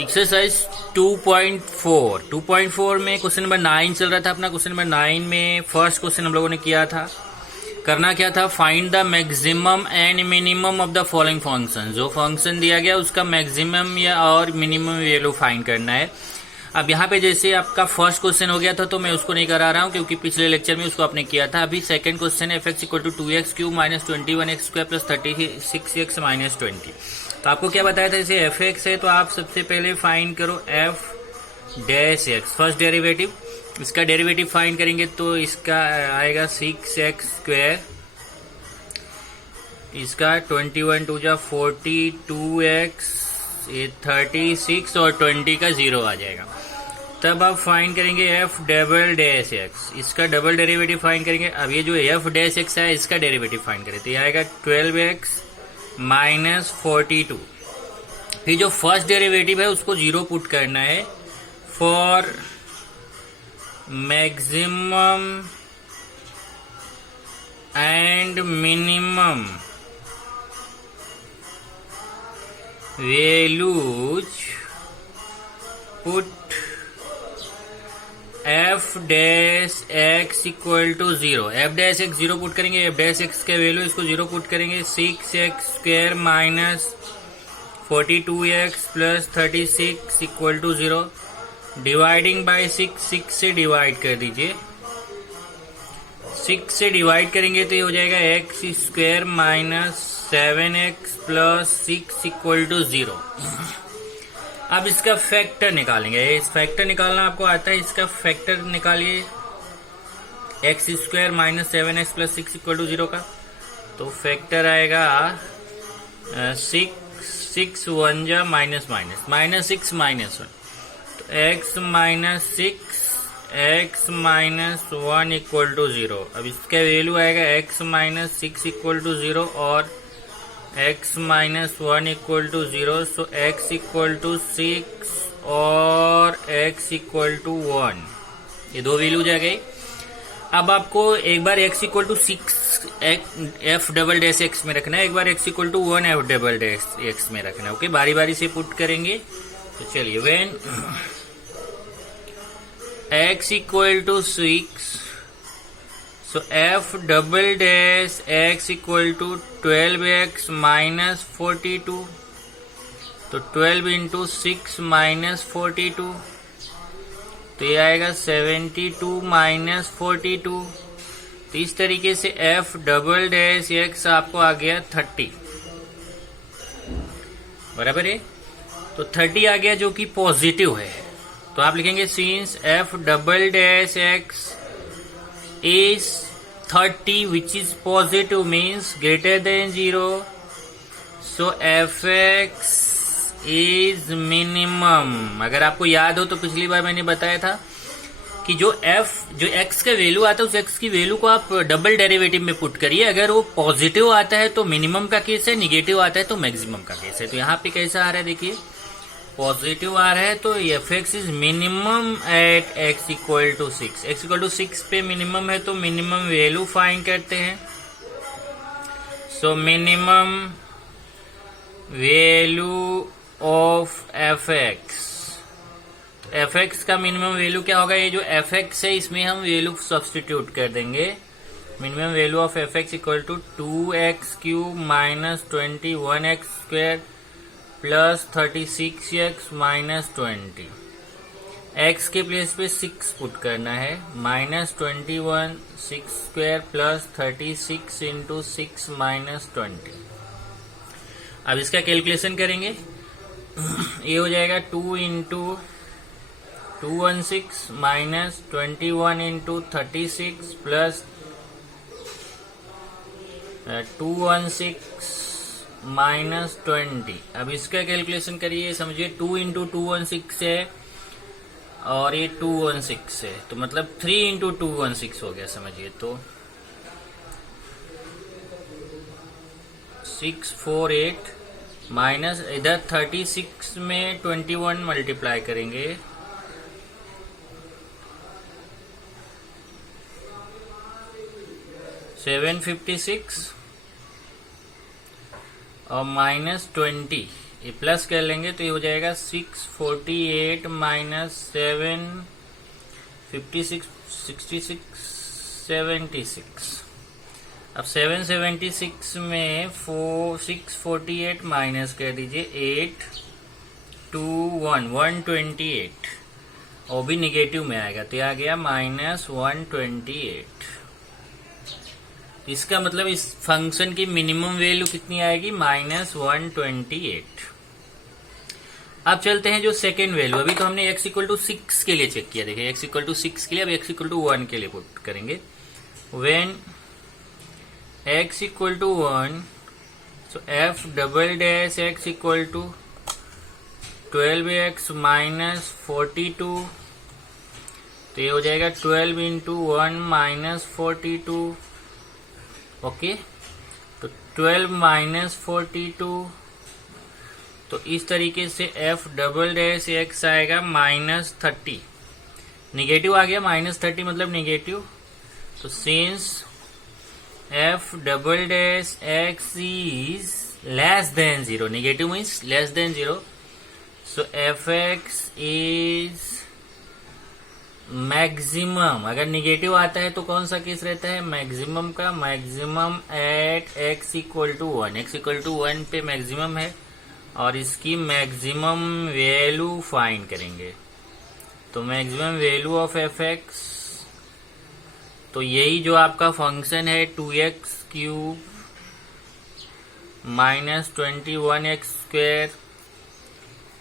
Exercise 2.4 में question number 9 चल रहा था अपना। क्वेश्चन नंबर 9 में फर्स्ट क्वेश्चन हम लोगों ने किया था, करना क्या था, find the maximum and minimum of the following function. जो फंक्शन दिया गया उसका मैक्सिमम या और मिनिमम वैल्यू फाइंड करना है। अब यहाँ पे जैसे आपका फर्स्ट क्वेश्चन हो गया था तो मैं उसको नहीं करा रहा हूँ क्योंकि पिछले लेक्चर में उसको आपने किया था। अभी सेकंड क्वेश्चन है F equal to 2x³ minus 21x square plus 36x minus 20। तो आपको क्या बताया था, जैसे एफ एक्स है तो आप सबसे पहले फाइंड करो F dash x, first derivative. इसका डेरिवेटिव फाइंड करेंगे तो इसका आएगा 6x स्क्वायर, इसका 21 टू जा 42x, ये 36 और 20 का 0 आ जाएगा। तब आप फाइंड करेंगे एफ डबल डैश एक्स, इसका डबल डेरिवेटिव फाइंड करेंगे। अब ये जो एफ डैश एक्स है इसका डेरिवेटिव फाइंड करें तो ये आएगा 12x माइनस 42। फिर जो फर्स्ट डेरिवेटिव है उसको 0 पुट करना है for maximum and minimum values put F dash x equal to 0। F dash X 0 put करेंगे, एफ डैश एक्स के वैल्यू इसको 0 पुट करेंगे, 6x square minus 42x plus 36 equal to 0। Dividing by 6 से divide कर दीजिए। 6 से डिवाइड करेंगे तो ये हो जाएगा x square minus 7x plus 6 equal to 0। अब इसका फैक्टर निकालेंगे। इस फैक्टर निकालना आपको आता है, इसका फैक्टर निकालिए x square minus 7x plus 6 equal to 0 का। तो फैक्टर आएगा 6 1 जा माइनस माइनस माइनस 6 माइनस 1, तो x minus 6 x minus 1 equal to 0। अब इसका वैल्यू आएगा x माइनस 6 इक्वल टू 0 और x minus 1 equal to 0। So x equal to 6 और x इक्वल टू 1, ये दो वैल्यू आ गई। अब आपको एक बार x equal to 6 F double dash X में रखना है, एक बार x equal to 1 F double dash X में रखना है। ओके, बारी बारी से पुट करेंगे। तो चलिए, when x equal to 6, so f double dash x equal to 12x minus 42, तो 12 इंटू 6 माइनस 42, तो ये आएगा 72 माइनस 42। तो इस तरीके से f डबल डैश x आपको आ गया 30, बराबर है। तो 30 आ गया जो कि पॉजिटिव है, तो आप लिखेंगे since f double dash x is 30 which is positive means greater than 0, so fx is minimum। अगर आपको याद हो तो पिछली बार मैंने बताया था कि जो x का वैल्यू आता है उस x की वैल्यू को आप डबल डेरिवेटिव में पुट करिए। अगर वो पॉजिटिव आता है तो मिनिमम का केस है, निगेटिव आता है तो मैक्सिमम का केस है। तो यहाँ पे कैसा आ रहा है, देखिए पॉजिटिव आ रहा है तो F x is minimum at x equal to 6। x equal to 6 पे मिनिमम है तो मिनिमम वैल्यू फाइंड करते हैं। So minimum value of F x, F x का मिनिमम वैल्यू क्या होगा, ये जो एफ एक्स है इसमें हम वैल्यू सब्सटीट्यूट कर देंगे। Minimum value of F x equal to 2x³ minus 21x square plus 36x minus 20। x के प्लेस पे 6 पुट करना है, minus 21 6 square plus 36 into 6 minus 20। अब इसका कैलकुलेशन करेंगे, ये हो जाएगा 2 into 216 minus 21 into 36 plus 216 minus 20। अब इसका कैलकुलेशन करिए, समझिए 2 इंटू 216 है और ये 216 है, तो मतलब 3 इंटू 216 हो गया, समझिए। तो 648 माइनस इधर 36 में 21 मल्टीप्लाई करेंगे, 756 और माइनस 20 ये प्लस कर लेंगे तो ये हो जाएगा 648 माइनस 76 अब 776 में 648 माइनस कर दीजिए 128 वो भी निगेटिव में आएगा तो ये आ गया -128। इसका मतलब इस फंक्शन की मिनिमम वैल्यू कितनी आएगी -128। अब चलते हैं जो सेकेंड वैल्यू, अभी तो हमने x = 6 के लिए चेक किया, देखिए x = 6 के लिए, अब x = 1 के लिए पुट करेंगे। When x = 1 so f double dash x = 12x - 42 तो ये हो जाएगा 12 × 1 - 42। ओके, तो 12 - 42 तो इस तरीके से f डबल डैश x आएगा -30, निगेटिव आ गया, -30 मतलब निगेटिव। तो since f double dash x is less than 0, negative means less than 0, so fx is maximum. अगर निगेटिव आता है तो कौन सा केस रहता है, मैक्सिमम का। मैक्सिमम एट x = 1, x = 1 पे मैक्सिमम है और इसकी मैक्सिमम वैल्यू फाइंड करेंगे। तो मैक्सिमम वैल्यू ऑफ fx, तो यही जो आपका फंक्शन है 2x³ - 21x²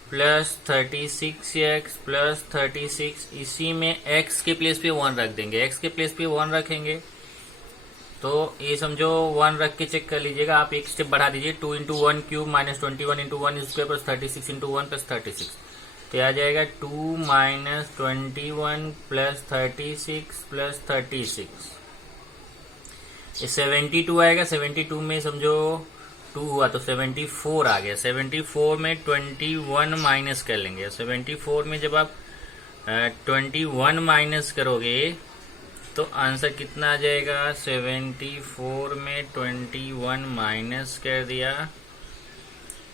plus 36x plus 36, इसी में x के प्लेस पे 1 रख देंगे, x के प्लेस पे 1 रखेंगे तो ये समझो 1 रख के चेक कर लीजिएगा। आप एक स्टेप बढ़ा दीजिए, 2 × 1³ - 21 × 1² प्लस 36 × 1 प्लस 36 तो आ जाएगा 2 - 21 प्लस 36 प्लस 36, ये 72 आएगा। 72 में समझो 2 हुआ तो 74 आ गया। 74 में 21 माइनस कर लेंगे। 74 में जब आप 21 माइनस करोगे तो आंसर कितना आ जाएगा, 74 में 21 माइनस कर दिया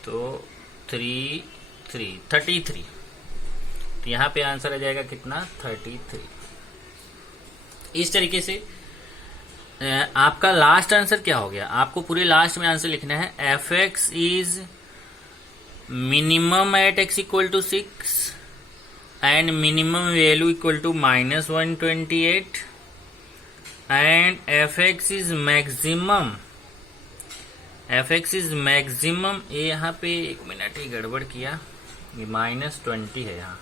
तो 33। तो यहाँ पे आंसर आ जाएगा कितना, 33। इस तरीके से आपका लास्ट आंसर क्या हो गया, आपको पूरे लास्ट में आंसर लिखना है fx is minimum at x = 6 and minimum value equal to -128 and fx is maximum. ये यहाँ पे 1 मिनट ही गड़बड़ किया, ये -20 है, यहाँ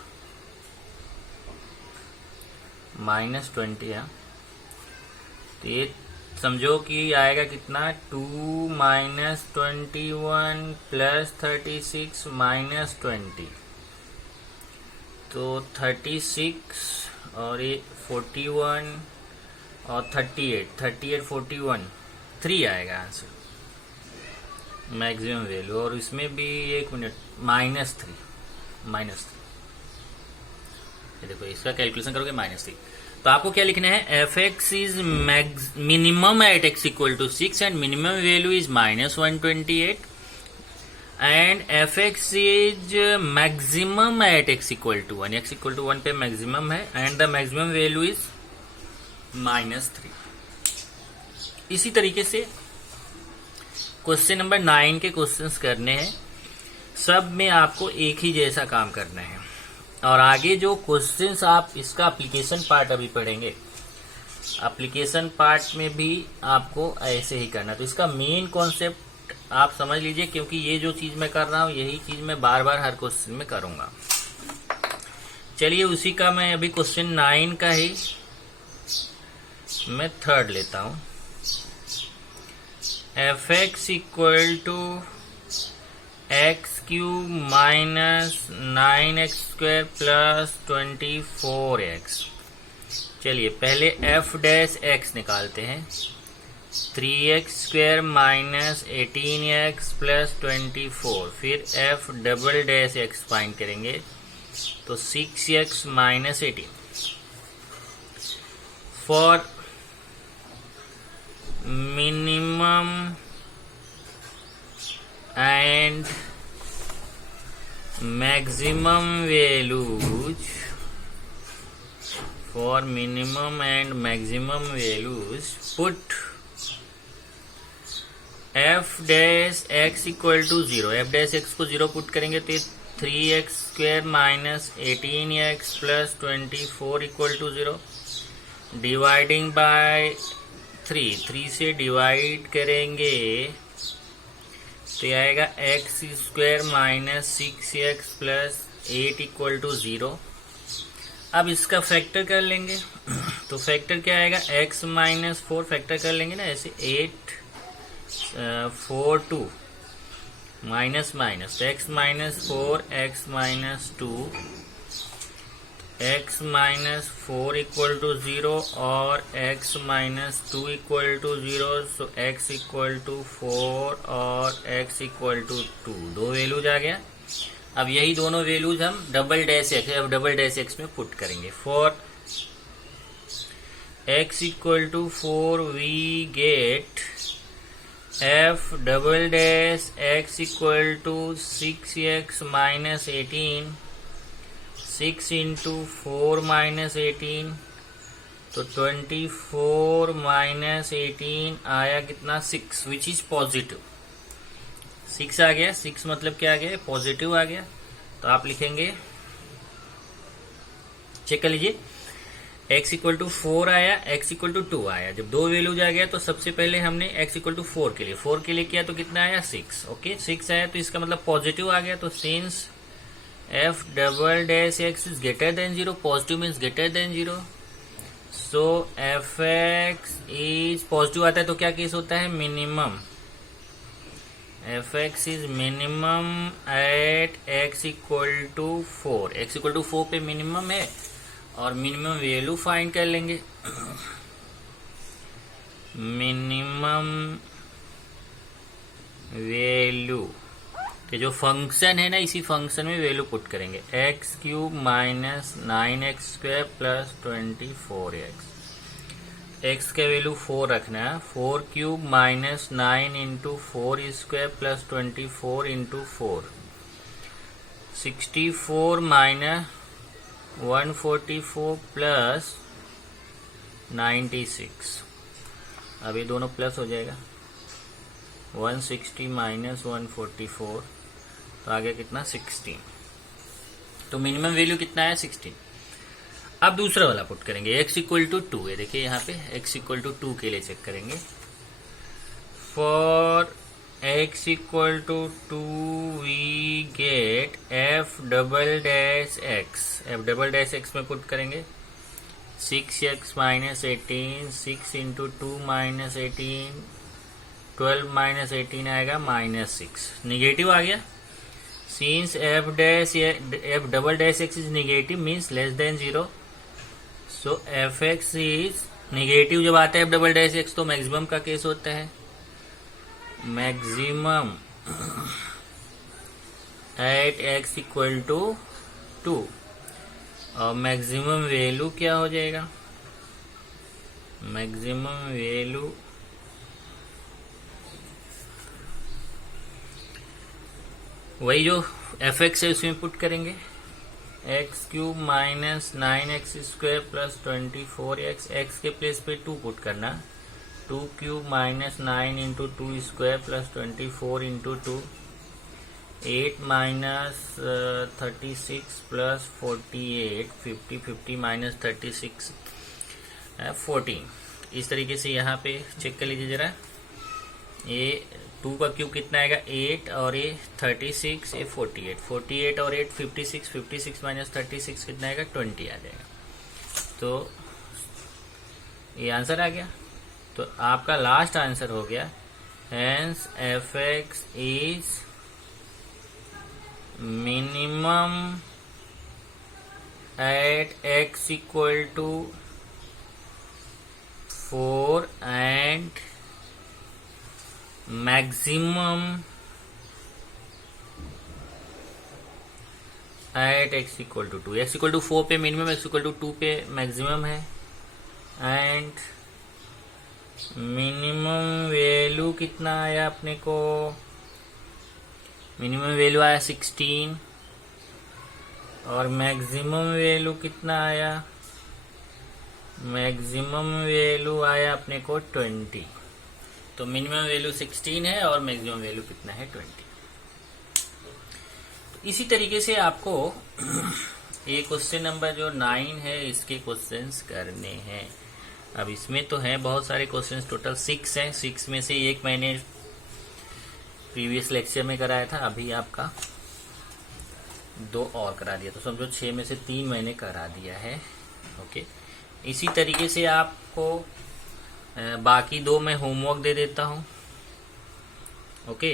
-20 है तो ये समझो कि आएगा कितना, 2 - 21 प्लस 36 -20 तो 36 और ये 41 और 38 41 3 आएगा आंसर मैक्सिमम वैल्यू। और इसमें भी 1 मिनट -3 ये देखो, इसका कैलकुलेशन करोगे -3 तो आपको क्या लिखना है, fx is minimum at x = 6 and minimum value is -128 and fx is maximum at x = 1, x = 1 पे मैक्सिमम है and the maximum value is -3। इसी तरीके से क्वेश्चन नंबर 9 के क्वेश्चंस करने हैं, सब में आपको एक ही जैसा काम करना है। और आगे जो क्वेश्चंस आप इसका एप्लीकेशन पार्ट अभी पढ़ेंगे, एप्लीकेशन पार्ट में भी आपको ऐसे ही करना। तो इसका मेन कॉन्सेप्ट आप समझ लीजिए, क्योंकि ये जो चीज मैं कर रहा हूँ यही चीज मैं बार बार हर क्वेश्चन में करूंगा। चलिए उसी का मैं अभी क्वेश्चन 9 का ही मैं थर्ड लेता हूं। fx = x³ - 9x² plus 24x। चलिए पहले f डैश x निकालते हैं, 3x² - 18x प्लस 24, फिर f double dash x find करेंगे तो 6x - 18 for minimum and maximum values for minimum and maximum values put f dash x equal to 0. f dash x को 0 put करेंगे तो 3x square minus 18x plus 24 equal to 0. Dividing by 3 से divide करेंगे तो ये आएगा x square minus 6x plus 8 equal to 0. अब इसका फैक्टर कर लेंगे तो फैक्टर क्या आएगा, x माइनस 4 फैक्टर कर लेंगे ना ऐसे 8 4 2 minus minus x minus 4 x minus 2 x minus 4 equal to 0 और x minus 2 equal to 0. So x equal to 4 और x इक्वल टू 2. दो वैल्यूज आ गया. अब यही दोनों वैल्यूज हम डबल डैश एक्स में पुट करेंगे. For x equal to 4 we get f double dash x equal to 6x minus 18. 6 into 4 minus 18 तो 24 माइनस 18 आया कितना 6 विच इज पॉजिटिव. 6 आ गया. 6 मतलब क्या आ गया, पॉजिटिव आ गया. तो आप लिखेंगे, चेक कर लीजिए, x इक्वल टू 4 आया, x इक्वल टू 2 आया. जब दो वैल्यूज आ गया तो सबसे पहले हमने x इक्वल टू 4 के लिए किया तो कितना आया 6. ओके 6 आया तो इसका मतलब पॉजिटिव आ गया. तो since f double dash x is greater than 0, positive means greater than 0, so fx is positive आता है तो क्या केस होता है, minimum. fx is minimum at x equal to 4. x equal to 4 पे मिनिमम है और मिनिमम वैल्यू फाइंड कर लेंगे. मिनिमम वैल्यू कि जो फंक्शन है ना, इसी फंक्शन में वैल्यू पुट करेंगे. X cube minus 9x square plus 24x. X का वैल्यू 4 रखना है. 4 cube minus 9 into 4 square plus 24 into 4. 64 minus 144 plus 96. अब ये दोनों प्लस हो जाएगा. 160 माइनस 144 तो आ गया कितना 16. तो मिनिमम वैल्यू कितना है 16. अब दूसरा वाला पुट करेंगे. x इक्वल टू 2 है, देखिए यहाँ पे x इक्वल टू 2 के लिए चेक करेंगे. For x equal to 2 we get f double dash x. f double dash x में पुट करेंगे 6x minus 18. 6 into 2 minus 18. 12 minus 18 आएगा माइनस 6. निगेटिव आ गया. Since f double dash x is negative means less than 0, so fx is negative. जब आता है f double dash x तो maximum का case होता है. Maximum at x equal to 2 और मैक्सिमम वैल्यू क्या हो जाएगा, मैक्सिमम वैल्यू वही जो fx है उसमें पुट करेंगे. X cube minus 9x square plus 24x. X के प्लेस पे 2 पुट करना. 2 cube minus 9 into 2 square plus 24 into 2. 8 minus 36 plus 48. 50 minus 36 14. इस तरीके से यहाँ पे चेक कर लीजिए जरा. ये 2 का क्यूब कितना आएगा 8 और ये 36, ये 48 और 8 56 माइनस 36 कितना आएगा 20 आ जाएगा. तो ये आंसर आ गया. तो आपका लास्ट आंसर हो गया. Hence fx is minimum at x equal to 4 and maximum at x equal to 2. x equal to 4 पे मिनिमम, x इक्वल टू 2 पे मैक्सिमम है. एंड मिनिमम वैल्यू कितना आया अपने को, मिनिमम वैल्यू आया 16 और मैक्सिमम वैल्यू कितना आया, मैक्सिमम वैल्यू आया अपने को 20। तो मिनिमम वैल्यू 16 है और मैक्सिमम वैल्यू कितना है 20। इसी तरीके से आपको ये क्वेश्चन नंबर जो 9 है इसके क्वेश्चंस करने हैं। अब इसमें तो है बहुत सारे क्वेश्चंस, टोटल 6 हैं। 6 में से एक मैंने प्रीवियस लेक्चर में कराया था, अभी आपका 2 और करा दिया, तो समझो 6 में से 3 मैंने करा दिया है। ओके, इसी तरीके से आपको बाकी 2 मैं होमवर्क दे देता हूं। ओके,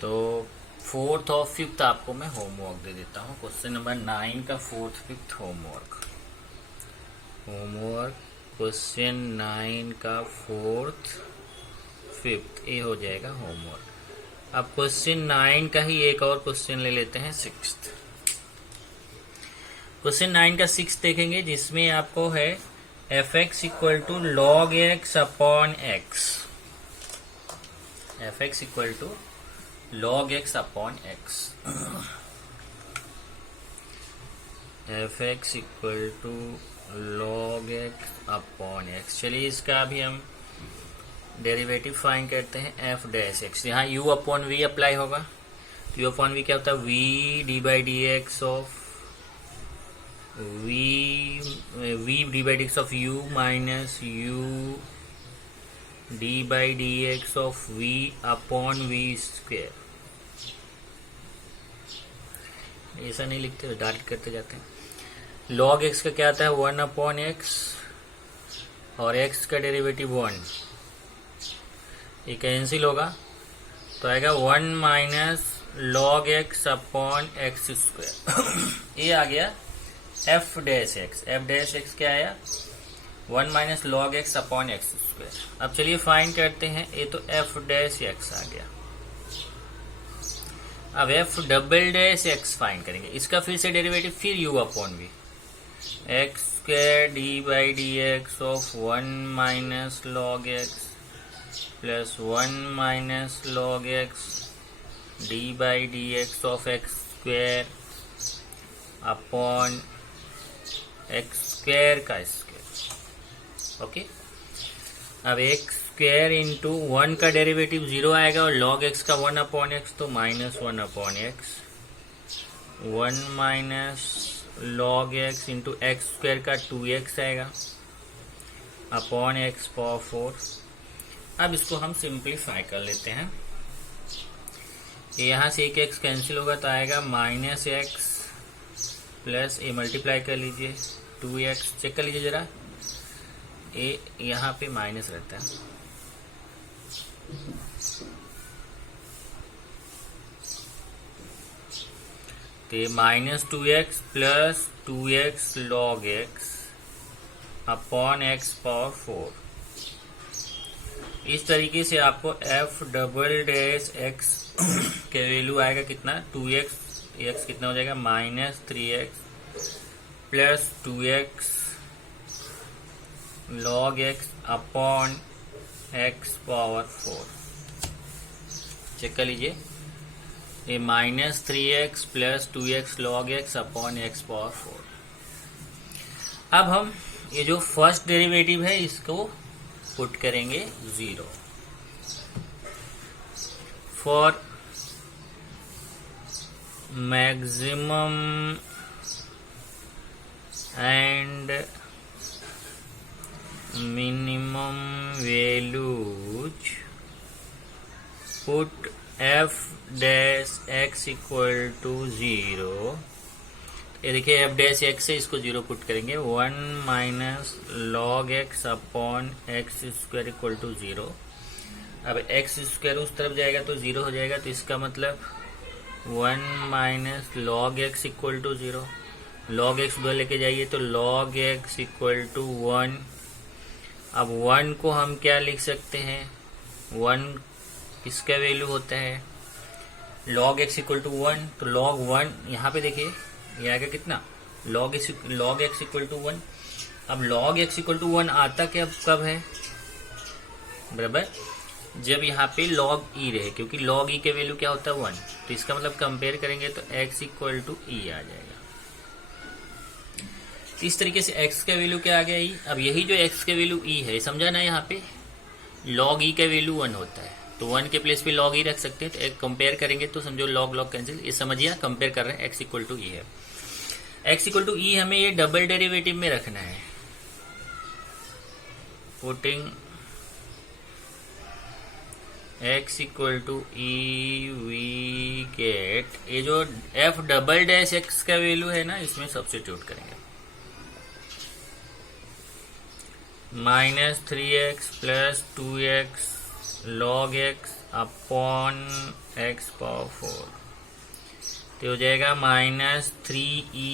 तो 4th और 5th आपको मैं होमवर्क दे देता हूं। क्वेश्चन नंबर 9 का 4th 5th होमवर्क क्वेश्चन 9 का 4th 5th ये हो जाएगा होमवर्क। अब क्वेश्चन 9 का ही एक और क्वेश्चन ले लेते हैं 6th। क्वेश्चन 9 का 6th देखेंगे, जिसमें आपको है fx equal to log x upon x। fx equal to log x upon x। fx equal to log x upon x। चलिए इसका भी हम डेरिवेटिव फाइंड करते हैं। f डैश x, यहाँ u अपॉन v अप्लाई होगा। u अपॉन v क्या होता है, v D by D x of v D by D x of u minus u D by D x of v upon v square. ऐसा नहीं लिखते, direct करते जाते हैं। log x का क्या आता है 1 अपॉन x और x का डेरिवेटिव 1, ये कैंसिल होगा तो आएगा 1 minus log x upon X square. ये आ गया f dash x। f dash x क्या आया 1 minus log x upon X square. अब चलिए फाइंड करते हैं, ये तो f डैश x आ गया। अब f double dash x find करेंगे, इसका फिर से डेरिवेटिव, फिर u upon v, x square D by D x of 1 minus log x plus 1 minus log x D by D x of x square upon X square का square. Okay, अब x square into 1 का derivative 0 आएगा और log x का 1 upon x, तो minus 1 upon x, 1 minus log x into x square का 2x आएगा upon X power 4। अब इसको हम सिंप्लीफाई कर लेते हैं। यहाँ से एक x कैंसिल होगा तो आएगा minus x plus A multiply कर लीजिए 2x। चेक कर लीजिए जरा, ए यहाँ पे माइनस रहता है, तो minus 2x plus 2x log x upon X power 4। इस तरीके से आपको f डबल डैश x के वैल्यू आएगा कितना 2x, x कितना हो जाएगा minus 3x plus 2x log x upon X power 4। Check कर लीजिए, ये minus 3x plus 2x log x upon X power 4। अब हम ये जो फर्स्ट डेरिवेटिव है इसको पुट करेंगे 0 for maximum and minimum values put f dash x equal to 0। ये देखिए f डैश x है, इसको 0 पुट करेंगे, 1 minus log x upon X square equal to 0। अब एक्स स्क्वायर उस तरफ जाएगा तो 0 हो जाएगा, तो इसका मतलब 1 minus log x equal to 0। log x उधर लेके जाइए तो log x इक्वल टू 1। अब 1 को हम क्या लिख सकते हैं, 1 किसका वैल्यू होता है log x इक्वल टू 1, तो log 1 यहाँ पे देखिए ये आएगा कितना log x इक्वल टू 1। अब log x इक्वल टू 1 आता क्या कब है, बराबर जब यहाँ पे log e रहे, क्योंकि log e के वैल्यू क्या होता है 1, तो इसका मतलब कंपेयर करेंगे तो x इक्वल टू e आ जाएगा। इस तरीके से x का वैल्यू क्या आ गया ई। अब यही जो x का वैल्यू ई है, समझा ना, यहाँ पे log ई का वैल्यू 1 होता है, तो 1 के प्लेस पे log ई रख सकते हैं। तो एक कंपेयर करेंगे तो समझो log log कैंसिल, ये समझिए कंपेयर कर रहे हैं, x इक्वल टू ई है। x इक्वल टू ई हमें ये डबल डेरिवेटिव में रखना है। Putting x equal to E we get, ये जो f डबल डैश x का वैल्यू है ना, इसमें सब्स्टिट्यूट करेंगे। -3x plus 2x log x upon x power 4, तो हो जाएगा -3e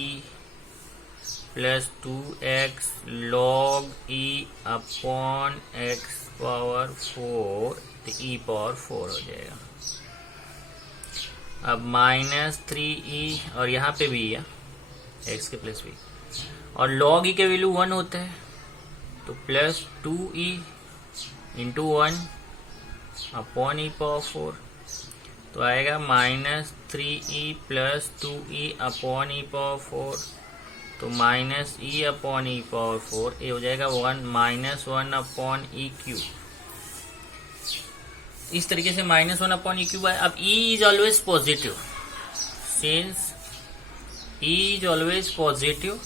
plus 2x log e upon x power 4, तो e पावर 4 हो जाएगा। अब -3e और यहाँ पे भी है x के प्लस भी, और log e के वैल्यू 1 होता है, तो plus 2e into 1 upon e power 4, तो आएगा -3e plus 2e upon e power 4, तो -e अपॉन e पावर 4, ये हो जाएगा 1 अपॉन e क्यूब। इस तरीके से -1 अपॉन e क्यूब है। अब e is always positive, since e is always positive,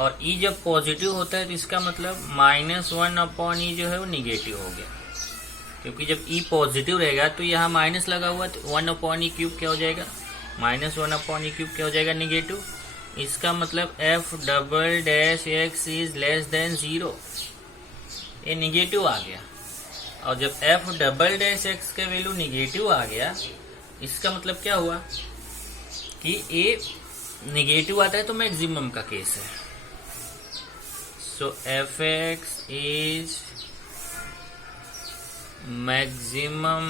और e जब पॉजिटिव होता है तो इसका मतलब -1 अपॉन e जो है वो निगेटिव हो गया, क्योंकि जब e पॉजिटिव रहेगा तो यहाँ माइनस लगा हुआ, तो 1 अपॉन e क्यूब क्या हो जाएगा, -1 अपॉन e क्यूब क्या हो जाएगा, निगेटिव। इसका मतलब f double dash x is less than 0, ये निगेटिव आ गया। और जब f डबल डैश x का वैल्यू निगेटिव आ गया, इसका मतलब क्या हुआ कि ये निगेटिव आता है तो मैक्सिमम का केस है। So fx is maximum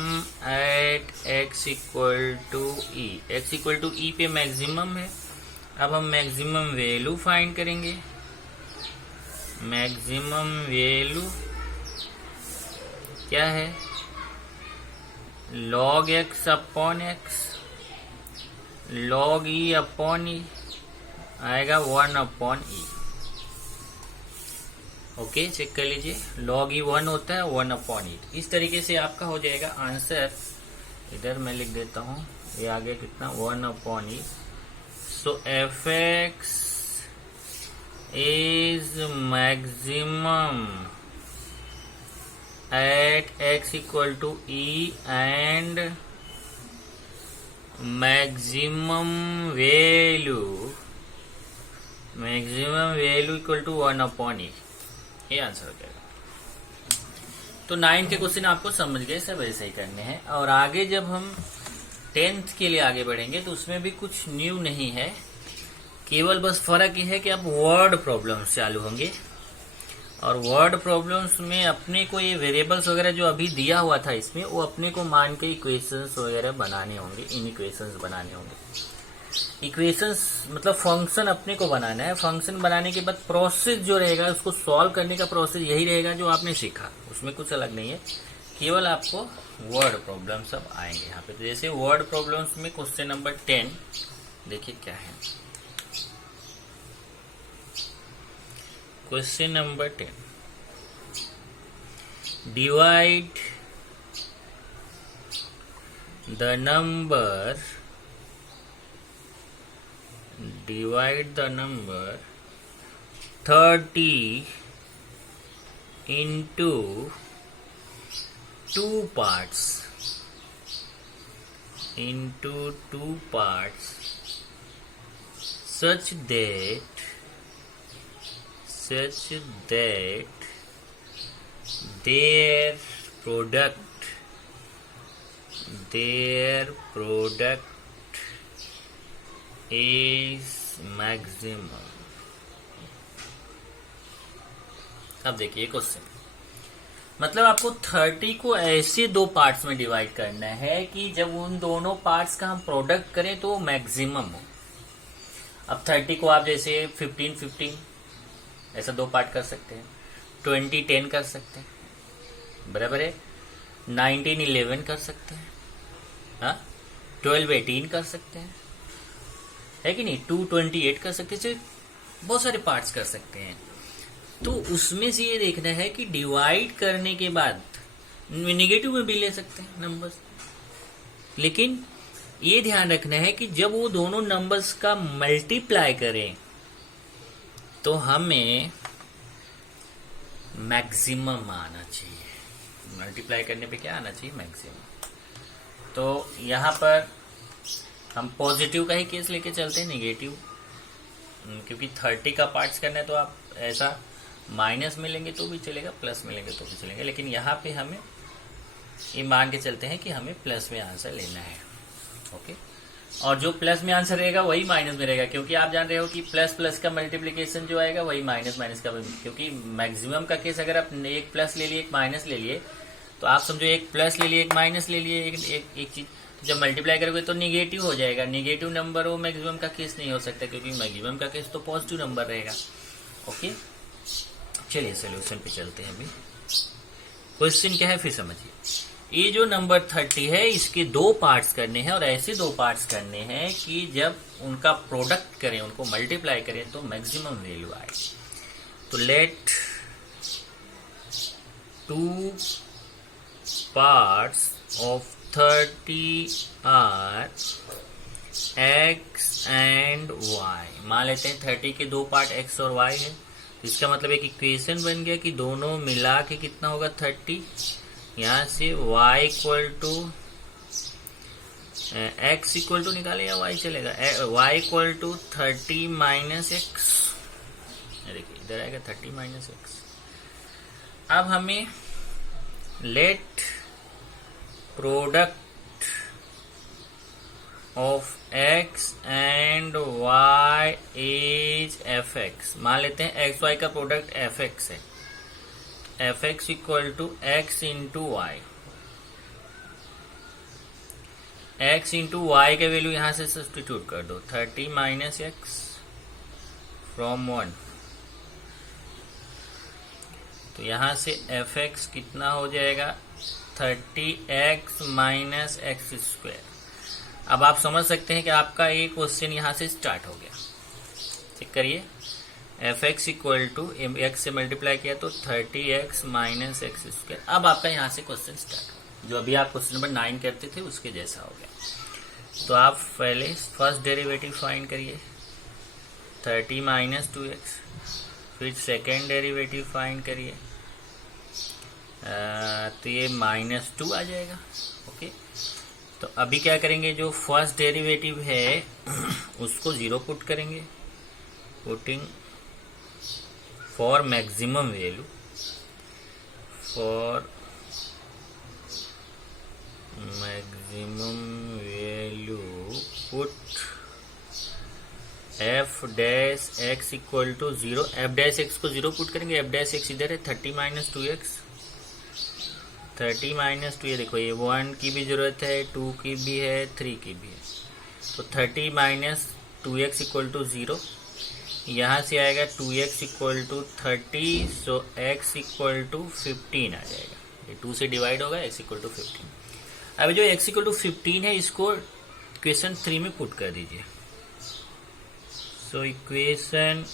at x equal to e. x equal to e पे मैक्सिमम है। अब हम मैक्सिमम वैल्यू फाइंड करेंगे। मैक्सिमम वैल्यू क्या है, log x upon x, log e upon e आएगा 1 अपॉन e। ओके, चेक कर लीजिए, log e 1 होता है, 1 अपॉन e। इस तरीके से आपका हो जाएगा आंसर। इधर मैं लिख देता हूं, ये आ गया कितना, 1 upon e। So fx is maximum at x equal to e and maximum value equal to 1 upon e। ये आंसर हो जाएगा। तो 9 के क्वेश्चन आपको समझ गए, सब ऐसे ही करने हैं। और आगे जब हम 10th के लिए आगे बढ़ेंगे तो उसमें भी कुछ न्यू नहीं है, केवल बस फर्क ये है कि अब वर्ड प्रॉब्लम्स चालू होंगे। और वर्ड प्रॉब्लम्स में अपने को ये वेरिएबल्स वगैरह जो अभी दिया हुआ था इसमें, वो अपने को मान के इक्वेशंस वगैरह बनाने होंगे, इन इक्वेशंस बनाने होंगे। इक्वेशंस मतलब फंक्शन अपने को बनाना है। फंक्शन बनाने के बाद प्रोसेस जो रहेगा, उसको सॉल्व करने का प्रोसेस यही रहेगा जो आपने सीखा, उसमें कुछ अलग नहीं है। केवल आपको वर्ड प्रॉब्लम सब आएंगे यहाँ पे। तो जैसे वर्ड प्रॉब्लम्स में क्वेश्चन नंबर 10 देखिए क्या है। Question number 10, divide the number 30 into 2 parts, such that their product is maximum। अब देखिए क्वेश्चन, मतलब आपको 30 को ऐसे दो पार्ट्स में डिवाइड करना है कि जब उन दोनों पार्ट्स का हम प्रोडक्ट करें तो मैक्सिमम हो। अब 30 को आप जैसे 15 ऐसा दो पार्ट कर सकते हैं, 20 10 कर सकते हैं, बराबर है। 19 11 कर सकते हैं, हाँ 12 18 कर सकते हैं, है कि नहीं। 2 28 कर सकते हैं। बहुत सारे पार्ट्स कर सकते हैं। तो उसमें से ये देखना है कि डिवाइड करने के बाद नेगेटिव में भी ले सकते हैं नंबर्स, लेकिन ये ध्यान रखना है कि जब वो दोनों नंबर्स का मल्टीप्लाई करें तो हमें मैक्सिमम आना चाहिए। मल्टीप्लाई करने पे क्या आना चाहिए? मैक्सिमम। तो यहाँ पर हम पॉजिटिव का ही केस लेके चलते हैं, नेगेटिव, क्योंकि 30 का पार्ट्स करना है तो आप ऐसा माइनस में लेंगे तो भी चलेगा, प्लस में लेंगे तो भी चलेगा, लेकिन यहाँ पे हमें ये मान के चलते हैं कि हमें प्लस में आंसर लेना है। ओके, और जो प्लस में आंसर रहेगा वही माइनस में रहेगा, क्योंकि आप जान रहे हो कि प्लस प्लस का मल्टीप्लिकेशन जो आएगा वही माइनस माइनस का, क्योंकि मैक्सिमम का केस अगर आप एक प्लस ले लिए एक माइनस ले लिए तो आप समझो एक प्लस ले लिए एक माइनस ले लिए, एक चीज जब मल्टीप्लाई करोगे तो निगेटिव हो जाएगा। निगेटिव नंबर वो मैक्सिमम का केस नहीं हो सकता, क्योंकि मैक्सिमम का केस तो पॉजिटिव नंबर रहेगा। ओके, चलिए सोल्यूशन पे चलते हैं। अभी क्वेश्चन क्या है फिर समझिए। ये जो नंबर 30 है इसके दो पार्ट्स करने हैं, और ऐसे दो पार्ट्स करने हैं कि जब उनका प्रोडक्ट करें, उनको मल्टीप्लाई करें तो मैक्सिमम वैल्यू आए। तो let 2 parts of 30 are x and y। मान लेते हैं 30 के दो पार्ट x और y है, इसका मतलब एक इक्वेशन बन गया कि दोनों मिला के कितना होगा 30। यहाँ से y equal to x equal to निकाले या y चलेगा, y equal to 30 minus X. देखिए इधर आएगा 30 माइनस एक्स। अब हमें let product of x and y is fx। मान लेते हैं x y का प्रोडक्ट fx है, fx equal to x into Y. x into Y का वैल्यू यहां से सब्स्टिट्यूट कर दो, 30 माइनस एक्स फ्रॉम 1। तो यहां से fx कितना हो जाएगा 30x माइनस एक्स स्क्वायर। अब आप समझ सकते हैं कि आपका एक क्वेश्चन यहां से स्टार्ट हो गया। चेक करिए, fx इक्वल टू एक्स से मल्टीप्लाई किया तो 30x माइनस एक्स स्क्वायर। अब आपका यहां से क्वेश्चन स्टार्ट हो, जो अभी आप क्वेश्चन नंबर 9 करते थे उसके जैसा हो गया। तो आप पहले फर्स्ट डेरिवेटिव फाइंड करिए 30 माइनस 2x, फिर सेकेंड डेरिवेटिव फाइंड करिए तो ये -2 आ जाएगा। ओके, तो अभी क्या करेंगे, जो फर्स्ट डेरिवेटिव है उसको 0 पुट करेंगे, putting for maximum value, for maximum value put f dash x equal to 0। f dash x को 0 पुट करेंगे, f डैश x इधर है 30 माइनस 2x, 30 माइनस 2, ये देखो ये 1 की भी जरूरत है, 2 की भी है, 3 की भी है। तो 30 माइनस 2x इक्वल टू 0, यहाँ से आएगा 2x equal to 30, so x equal to 15 आ जाएगा। ये 2 से डिवाइड होगा, x इक्वल टू 15। अब जो x इक्वल टू 15 है इसको इक्वेशन 3 में पुट कर दीजिए। So equation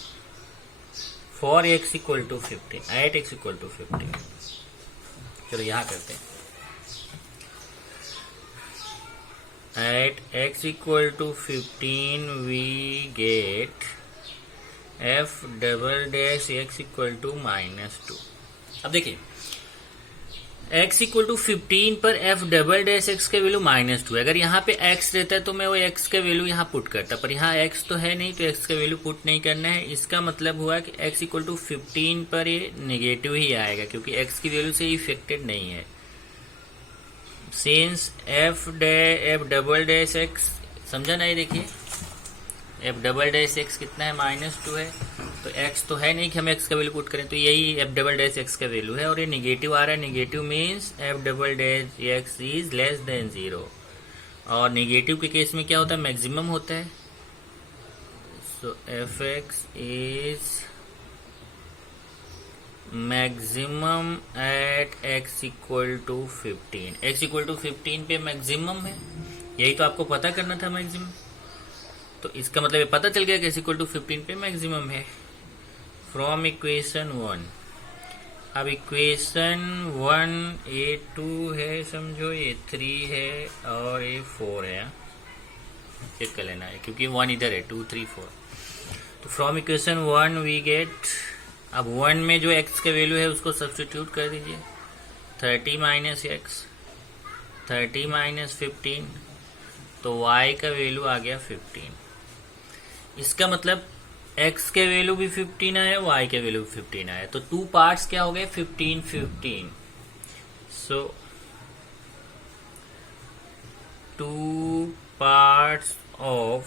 for x equal to 15 at x equal to 15। चलो यहाँ करते हैं, at x equal to 15 we get f double dash x equal to -2। अब देखिए x इक्वल टू 15 पर f डबल डैश x का वैल्यू -2। अगर यहाँ पे x रहता है तो मैं वो x का वैल्यू यहाँ पुट करता, पर यहाँ x तो है नहीं तो x का वैल्यू पुट नहीं करना है। इसका मतलब हुआ कि x इक्वल टू 15 पर ये नेगेटिव ही आएगा, क्योंकि x की वैल्यू से इफेक्टेड नहीं है। Since f double dash x, समझा ना, ये देखिए f डबल डैश x कितना है -2 है, तो x तो है नहीं कि हम x का वैल्यू पुट करें, तो यही f डबल डैश x का वैल्यू है, और ये नेगेटिव आ रहा है। Negative means f double dash x is less than 0, और नेगेटिव के केस में क्या होता है, मैक्सिमम होता है। So fx is maximum at x equal to 15। x equal to 15 पे मैक्सिमम है, यही तो आपको पता करना था मैक्सिमम। तो इसका मतलब ये पता चल गया कि इक्वल टू 15 पे मैक्सिमम है फ्रॉम इक्वेशन 1। अब इक्वेशन 1 ये 2 है समझो, ये 3 है और ये 4 है, चेक कर लेना है क्योंकि 1 इधर है, 2 3 4। तो फ्रॉम इक्वेशन 1 वी गेट, अब 1 में जो x का वैल्यू है उसको सब्स्टिट्यूट कर दीजिए, 30 माइनस x, 30 माइनस 15, तो y का वैल्यू आ गया 15। इसका मतलब x के वैल्यू भी 15 आया, y के वैल्यू भी 15 आया, तो 2 पार्ट्स क्या हो गए 15 15। सो 2 पार्ट्स ऑफ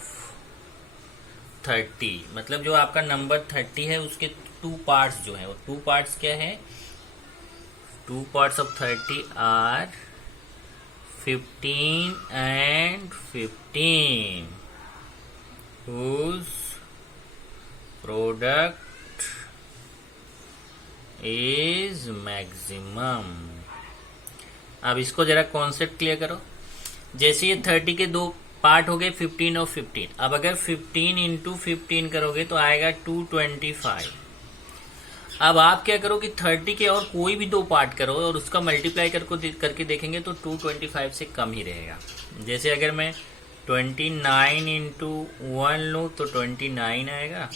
30, मतलब जो आपका नंबर 30 है उसके 2 पार्ट्स जो है वो 2 पार्ट्स क्या है, 2 parts of 30 are 15 and 15 whose product is maximum। अब इसको जरा कॉन्सेप्ट क्लियर करो। जैसे ये 30 के 2 पार्ट हो गए 15 और 15, अब अगर 15 इंटू 15 करोगे तो आएगा 225। अब आप क्या करो कि 30 के और कोई भी 2 पार्ट करो और उसका मल्टीप्लाई करके देखेंगे तो 225 से कम ही रहेगा। जैसे अगर मैं 29 इंटू 1 लूँ तो 29 आएगा,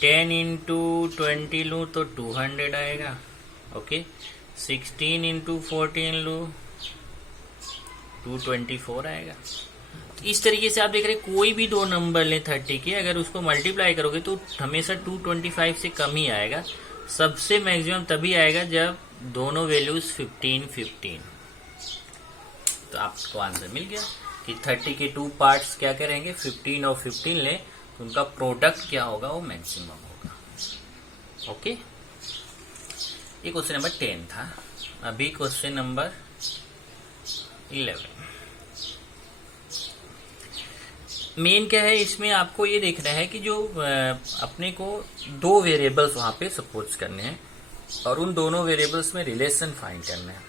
10 इंटू 20 लूँ तो 200 आएगा, ओके, 16 इंटू 14 लूँ 224 आएगा। इस तरीके से आप देख रहे हैं कोई भी 2 नंबर लें 30 के, अगर उसको मल्टीप्लाई करोगे तो हमेशा 225 से कम ही आएगा। सबसे मैक्सिमम तभी आएगा जब दोनों वैल्यूज 15 15। तो आपको आंसर मिल गया कि 30 के 2 पार्ट्स क्या करेंगे 15 और 15 लें तो उनका प्रोडक्ट क्या होगा वो मैक्सिमम होगा। ओके, ये क्वेश्चन नंबर 10 था। अभी क्वेश्चन नंबर 11। मेन क्या है इसमें, आपको ये देखना है कि जो अपने को 2 वेरिएबल्स वहां पे सपोज करने हैं और उन दोनों वेरिएबल्स में रिलेशन फाइंड करना है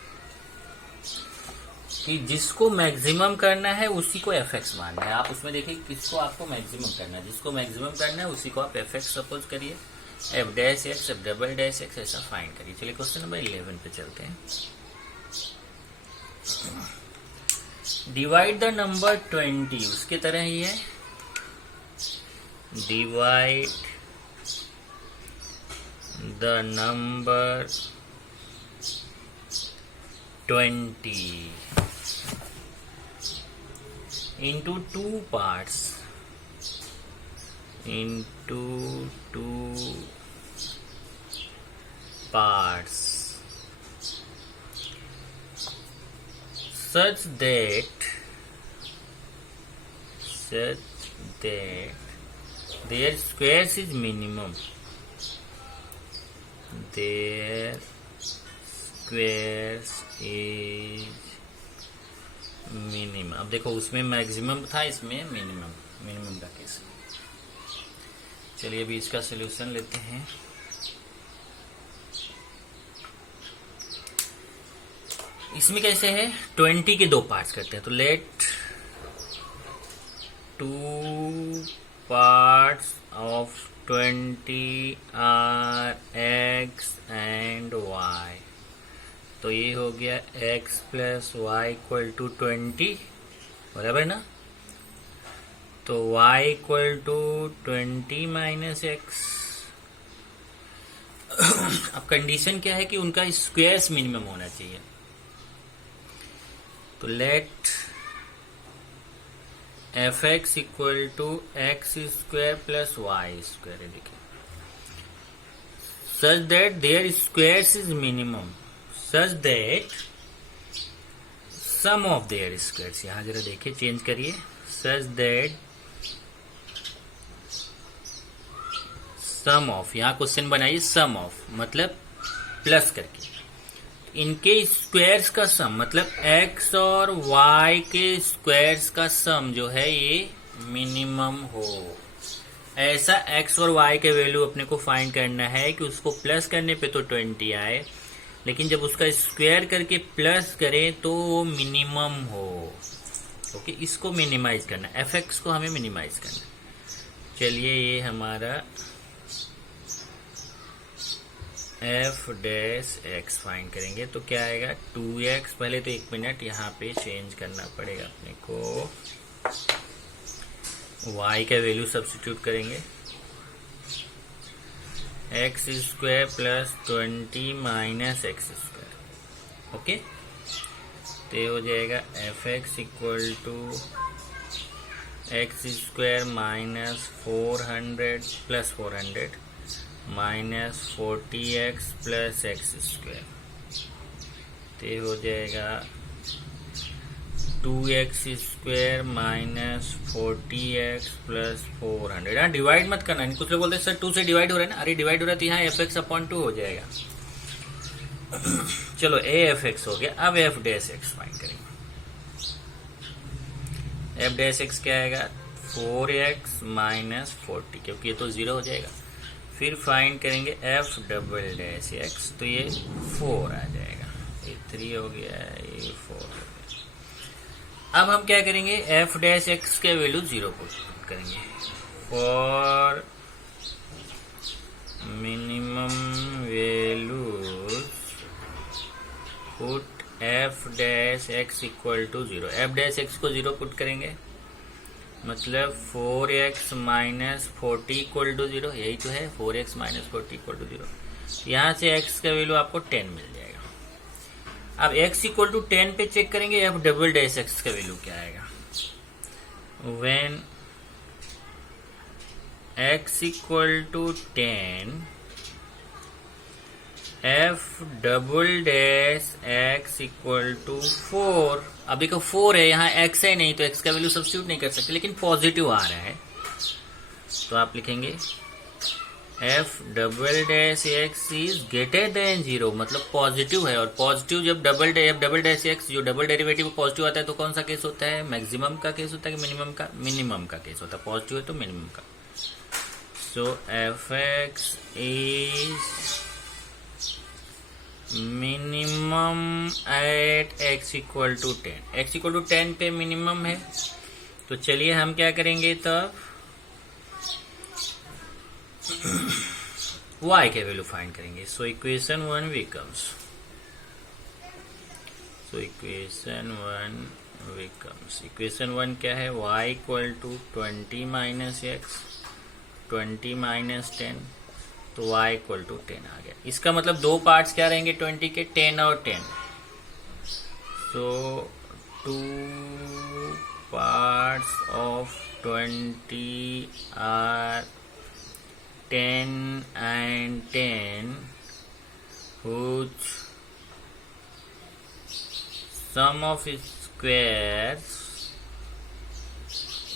कि जिसको मैक्सिमम करना है उसी को एफ मानना है। आप उसमें देखिए किसको आपको मैक्सिमम करना है, जिसको मैक्सिमम करना है उसी को आप एफ सपोज करिए, F dash x F double dash x ऐसा फाइंड करिए। चलिए क्वेश्चन नंबर 11 पे चलते हैं। डिवाइड द नंबर 20, उसके तरह ही है, divide the number 20 into 2 parts, into 2 parts such that their squares is minimum, their squares is minimum. अब देखो उसमें मैक्सिमम था, इसमें मिनिमम का केस। चलिए अभी इसका सॉल्यूशन लेते हैं। इसमें कैसे है, 20 के 2 पार्ट्स करते हैं, तो let 2 parts of 20 are x and y। तो ये हो गया x plus y equal to 20, बराबर ना। तो y equal to 20 minus x. अब कंडीशन क्या है कि उनका स्क्वायर्स मिनिमम होना चाहिए। तो let f x equal to x square plus y square, देखिए such that their squares is minimum, such that sum of their squares, यहां जरा देखिए चेंज करिए, such that sum of, यहां क्वेश्चन बनाइए sum of मतलब प्लस करके, इनके स्क्वायर्स का सम मतलब x और y के स्क्वायर्स का सम जो है ये मिनिमम हो। ऐसा x और y के वैल्यू अपने को फाइंड करना है कि उसको प्लस करने पे तो 20 आए, लेकिन जब उसका स्क्वायर करके प्लस करें तो वो मिनिमम हो। ओके, इसको मिनिमाइज करना, एफ एक्स को हमें मिनिमाइज करना। चलिए ये हमारा एफ डैश एक्स फाइंड करेंगे तो क्या आएगा 2x। पहले तो 1 मिनट यहाँ पे चेंज करना पड़ेगा अपने को, y का वैल्यू सब्स्टिट्यूट करेंगे, x square plus 20 minus x square. Okay, तो ये हो जाएगा f x equal to x square minus 400 plus 400 minus 40x plus x square. तो ये हो जाएगा 2x square minus 40x plus 400। हाँ, डिवाइड मत करना, कुछ लोग बोलते हैं सर 2 से डिवाइड हो रहा है ना, अरे डिवाइड हो रहा है तो यहाँ एफ एक्स अपॉन 2 हो जाएगा। चलो ए एफ एक्स हो गया, अब एफ डैश एक्स फाइंड करेंगे। एफ डैश एक्स क्या आएगा 4x माइनस 40, क्योंकि ये तो 0 हो जाएगा। फिर फाइंड करेंगे एफ डबल डैश एक्स, तो ये 4 आ जाएगा, ये 3 हो गया, ये 4 हो गया। अब हम क्या करेंगे एफ डैश एक्स के वैल्यू 0 पुट करेंगे for minimum values put F dash x equal to 0। F dash x को 0 पुट करेंगे मतलब 4x माइनस 40 इक्वल टू 0, यही तो है 4x माइनस 40 इक्वल टू 0। यहाँ से x का वैल्यू आपको 10 मिल जाएगा। अब x इक्वल टू 10 पे चेक करेंगे एफ डबल डैश एक्स का वैल्यू क्या आएगा। When x equal to 10 f double dash x equal to 4। अब देखो 4 है, यहाँ x है नहीं तो x का वैल्यू सब्स्टिट्यूट नहीं कर सकते, लेकिन पॉजिटिव आ रहा है तो आप लिखेंगे F double dash x is greater than 0, मतलब पॉजिटिव है। और पॉजिटिव जब डबल डैश एक्स जो डबल डेरिवेटिव पॉजिटिव आता है तो कौन सा केस होता है, मैक्सिमम का केस होता है कि मिनिमम का, मिनिमम का केस होता है। पॉजिटिव है तो मिनिमम का। So f x is minimum at x equal to 10। x equal to 10 पे मिनिमम है, तो चलिए हम क्या करेंगे तब y के वैल्यू फाइंड करेंगे। सो इक्वेशन 1 बिकम्स, इक्वेशन 1 क्या है, y equal to 20 minus x 20 minus 10, तो y इक्वल टू 10 आ गया। इसका मतलब दो पार्ट्स क्या रहेंगे 20 के, 10 और 10। सो 2 parts of 20 are 10 and 10 whose sum of squares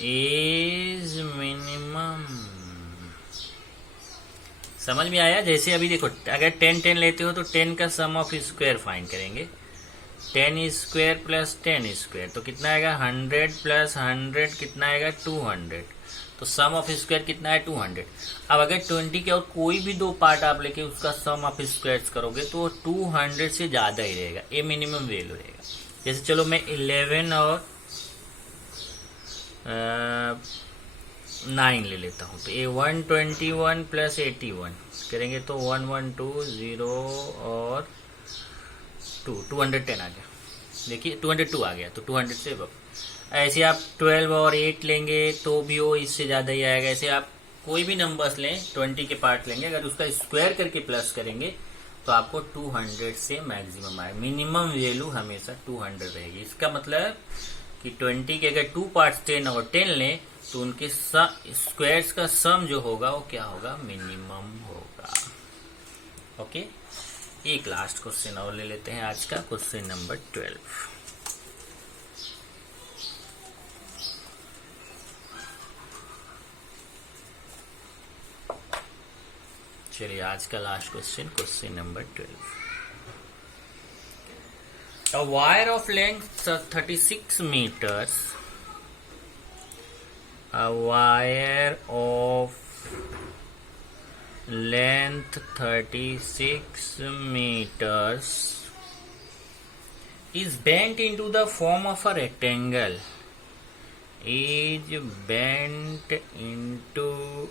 is minimum। समझ में आया? जैसे अभी देखो अगर 10 लेते हो तो 10 का सम ऑफ स्क्वायर फाइंड करेंगे, 10 स्क्वायर प्लस 10 स्क्वायर तो कितना आएगा 100 प्लस 100 कितना आएगा 200, तो सम ऑफ स्क्वायर कितना है 200। अब अगर 20 के और कोई भी दो पार्ट आप लेके उसका सम ऑफ स्क्वायर्स करोगे तो 200 से ज्यादा ही रहेगा, ये मिनिमम वैल्यू रहेगा। जैसे चलो मैं 11 और 9 ले लेता हूं, तो ये 121 प्लस 81 करेंगे तो 1120 और 210 आ गया। देखिए 202 आ गया, तो 200 से अब ऐसे आप 12 और 8 लेंगे तो भी वो इससे ज्यादा ही आएगा। ऐसे आप कोई भी नंबर्स लें 20 के पार्ट लेंगे, अगर उसका स्क्वायर करके प्लस करेंगे तो आपको 200 से मैक्सिमम आएगा। मिनिमम वैल्यू हमेशा 200 रहेगी। इसका मतलब कि 20 के अगर 2 पार्ट्स 10 और 10 लें तो उनके स्क्वायर्स का सम जो होगा वो क्या होगा, मिनिमम होगा। ओके, एक लास्ट क्वेश्चन और ले लेते हैं आज का, क्वेश्चन नंबर 12। चलिए आज का last question, question number 12। A wire of length 36 meters, a wire of length 36 meters is bent into the form of a rectangle is bent into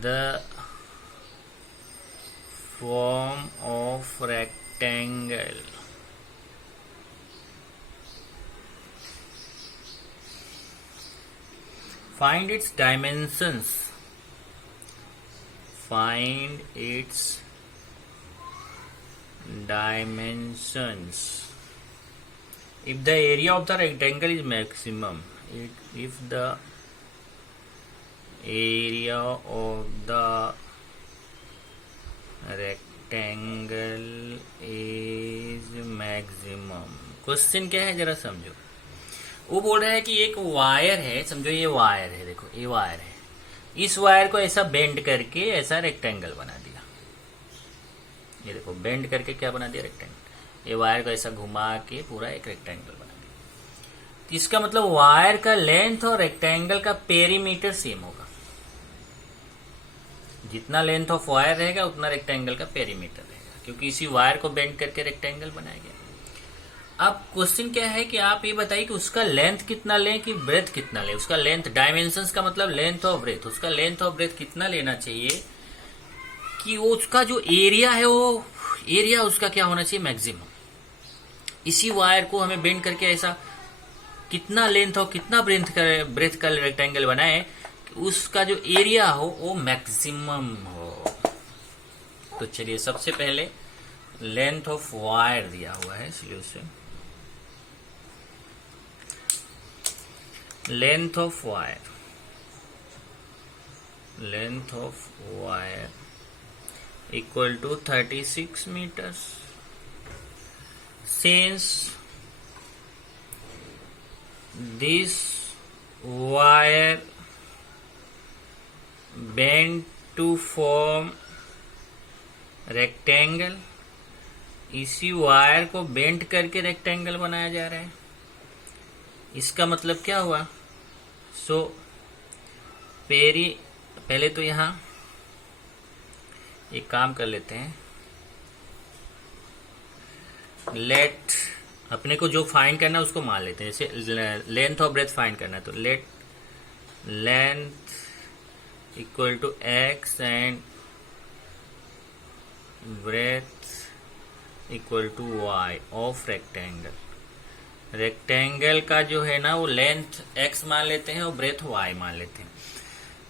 the form of rectangle. Find its dimensions. Find its dimensions. If the area of the rectangle is maximum, if the area of the rectangle is maximum. Question क्या है जरा समझो. वो बोल रहा है कि एक वायर है, समझो ये वायर है, देखो ये वायर है, इस वायर को ऐसा बेंड करके ऐसा रेक्टेंगल बना दिया. ये देखो बेंड करके क्या बना दिया, रेक्टेंगल. ये वायर को ऐसा घुमा के पूरा एक रेक्टेंगल बना दिया. तो इसका मतलब वायर का लेंथ और रेक्टेंगल का पेरीमीटर सेम होगा. जितना लेंथ ऑफ वायर रहेगा उतना रेक्टेंगल का पेरीमीटर रहेगा, क्योंकि इसी वायर को बेंड करके रेक्टेंगल बनाया गया. अब क्वेश्चन क्या है कि आप ये बताइए कि उसका लेंथ कितना लें कि ब्रेथ कितना लें. उसका लेंथ, डायमेंशंस का मतलब लेंथ और ब्रेथ, उसका लेंथ और ब्रेथ कितना लेना चाहिए कि वो उसका जो एरिया है वो एरिया उसका क्या होना चाहिए, मैक्सिमम. इसी वायर को हमें बेंड करके ऐसा कितना लेंथ और कितना ब्रेथ का रेक्टेंगल बनाए कि उसका जो एरिया हो वो मैक्सिमम हो. तो चलिए सबसे पहले लेंथ ऑफ वायर दिया हुआ है solution. Length of wire equal to 36 meters. Since this wire bent to form rectangle, इसी वायर को बेंड करके रेक्टेंगल बनाया जा रहा है. इसका मतलब क्या हुआ. पहले तो यहां एक काम कर लेते हैं. लेट अपने को जो फाइंड करना है उसको मान लेते हैं. जैसे लेंथ और ब्रेथ फाइंड करना है तो let length equal to x and breadth equal to y of rectangle. Rectangle का जो है ना वो लेंथ एक्स मान लेते हैं और ब्रेथ वाई मान लेते हैं.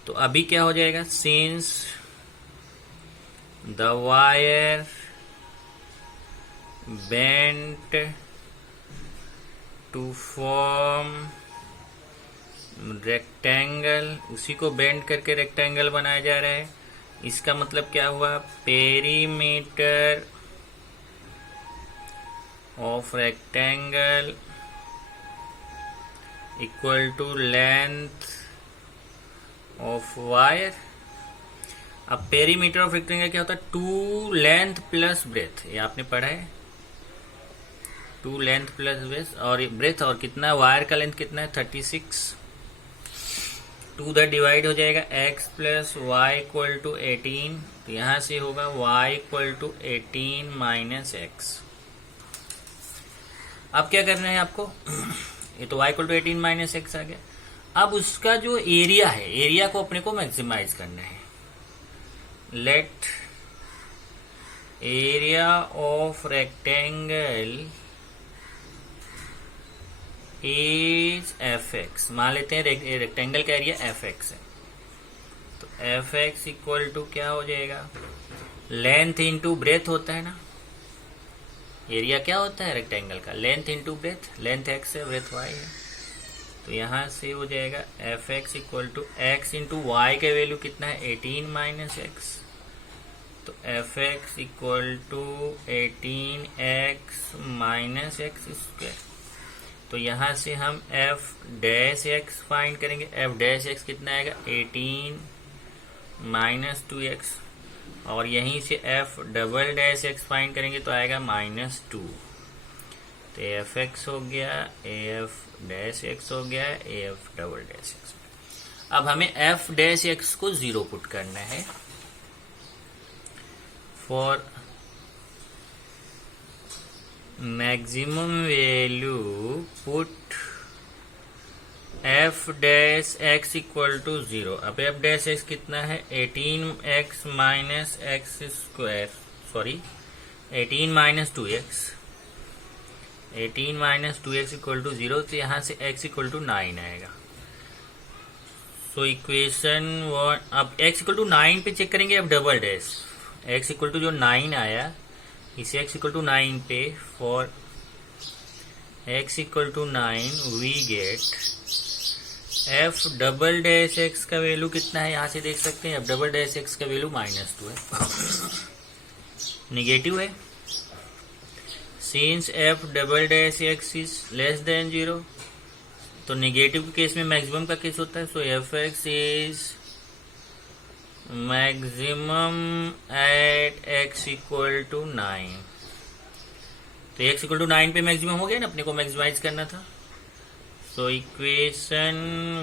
तो अभी क्या हो जाएगा, since the wire bent to form rectangle, उसी को बेंड करके रेक्टेंगल बनाया जा रहा है. इसका मतलब क्या हुआ, perimeter of rectangle equal to length of wire. अब पेरीमीटर ऑफ रेक्टेंगल क्या होता है, 2 लेंथ प्लस ब्रेथ. ये आपने पढ़ा है, 2 लेंथ प्लस ब्रेथ और कितना वायर का लेंथ कितना है 36. 2 उधर डिवाइड हो जाएगा, x plus y equal to 18. तो यहां से होगा y equal to 18 minus x. अब क्या करना है आपको, ये तो y equal to 18 minus x आ गया. अब उसका जो एरिया है, एरिया को अपने को मैक्सिमाइज करना है. Let area of rectangle is f x. मान लेते हैं रेक्टेंगल का एरिया एफ एक्स है. तो एफ एक्स इक्वल टू क्या हो जाएगा, लेंथ इंटू ब्रेथ होता है ना. एरिया क्या होता है रेक्टेंगल का, length into breadth. Length x है, ब्रेथ वाई है. तो यहां से हो जाएगा f x equal to x into Y का वैल्यू कितना है 18 माइनस एक्स. तो F x equal to 18x minus x square. तो यहां से हम एफ डैश एक्स फाइंड करेंगे. एफ डैश एक्स कितना आएगा 18 माइनस 2x. और यहीं से f double dash x find करेंगे तो आएगा -2. तो एफ एक्स हो गया, ए एफ डैश एक्स हो गया, A F double dash x. अब हमें एफ डैश एक्स को 0 पुट करना है. For maximum value put F dash x equal to 0। अब एफ डैश एक्स कितना है 18x minus x square, sorry 18 minus 2x, 18 minus 2x equal to 0। तो यहां से x इक्वल टू 9 आएगा। सो इक्वेशन 1, अब x इक्वल टू 9 पे चेक करेंगे। अब double dash x equal to जो 9 आया इसे x इक्वल टू 9 पे for x equal to 9 we get f double dash x का वैल्यू कितना है, यहां से देख सकते हैं। f डबल डैश x का वैल्यू -2 है, निगेटिव है। Since f double dash x is less than 0, तो निगेटिव के केस में मैक्सिमम का केस होता है। So f x is maximum at x equal to 9। तो x इक्वल टू 9 पे मैक्सिमम हो गया ना, अपने को मैक्सिमाइज करना था। सो इक्वेशन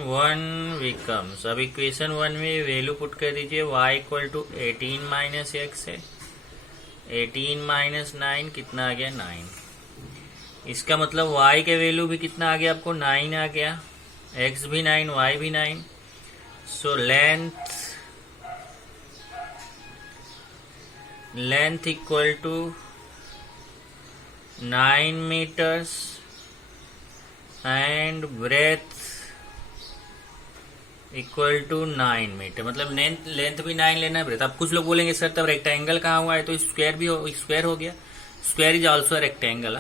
1 बिकम्स, अब इक्वेशन 1 में वैल्यू पुट कर दीजिए। y equal to 18 minus x है, 18 माइनस 9 कितना आ गया 9। इसका मतलब y के वैल्यू भी कितना आ गया आपको 9 आ गया, x भी 9 y भी 9। So length equal to 9 meters and breadth equal to 9 meter. मतलब लेंथ भी 9 लेना है, ब्रेथ। अब कुछ लोग बोलेंगे सर तब रेक्टेंगल कहाँ हुआ है, तो स्क्वायर हो गया। Square is also rectangle.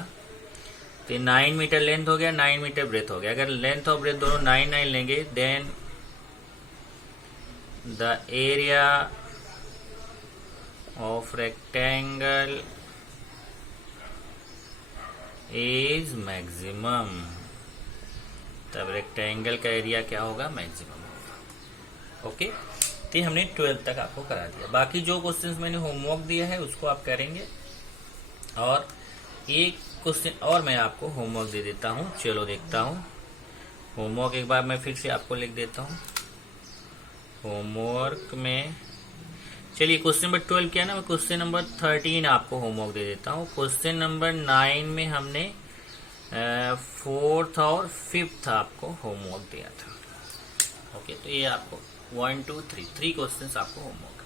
तो 9 मीटर लेंथ हो गया, 9 मीटर ब्रेथ हो गया। अगर लेंथ और ब्रेथ दोनों 9 लेंगे then the area of rectangle is maximum. तब रेक्टेंगल का एरिया क्या होगा, मैक्सिमम होगा। ओके, तो हमने 12 तक आपको करा दिया। बाकी जो क्वेश्चंस मैंने होमवर्क दिया है उसको आप करेंगे, और एक क्वेश्चन और मैं आपको होमवर्क दे देता हूं। चलो देखता हूं होमवर्क, एक बार मैं फिर से आपको लिख देता हूं। होमवर्क में चलिए क्वेश्चन नंबर 12 किया ना, मैं क्वेश्चन नंबर 13 आपको होमवर्क दे देता हूं। क्वेश्चन नंबर 9 में हमने 4th और 5th आपको होमवर्क दिया था। ओके, तो ये आपको 1 2 3 क्वेश्चंस आपको होमवर्क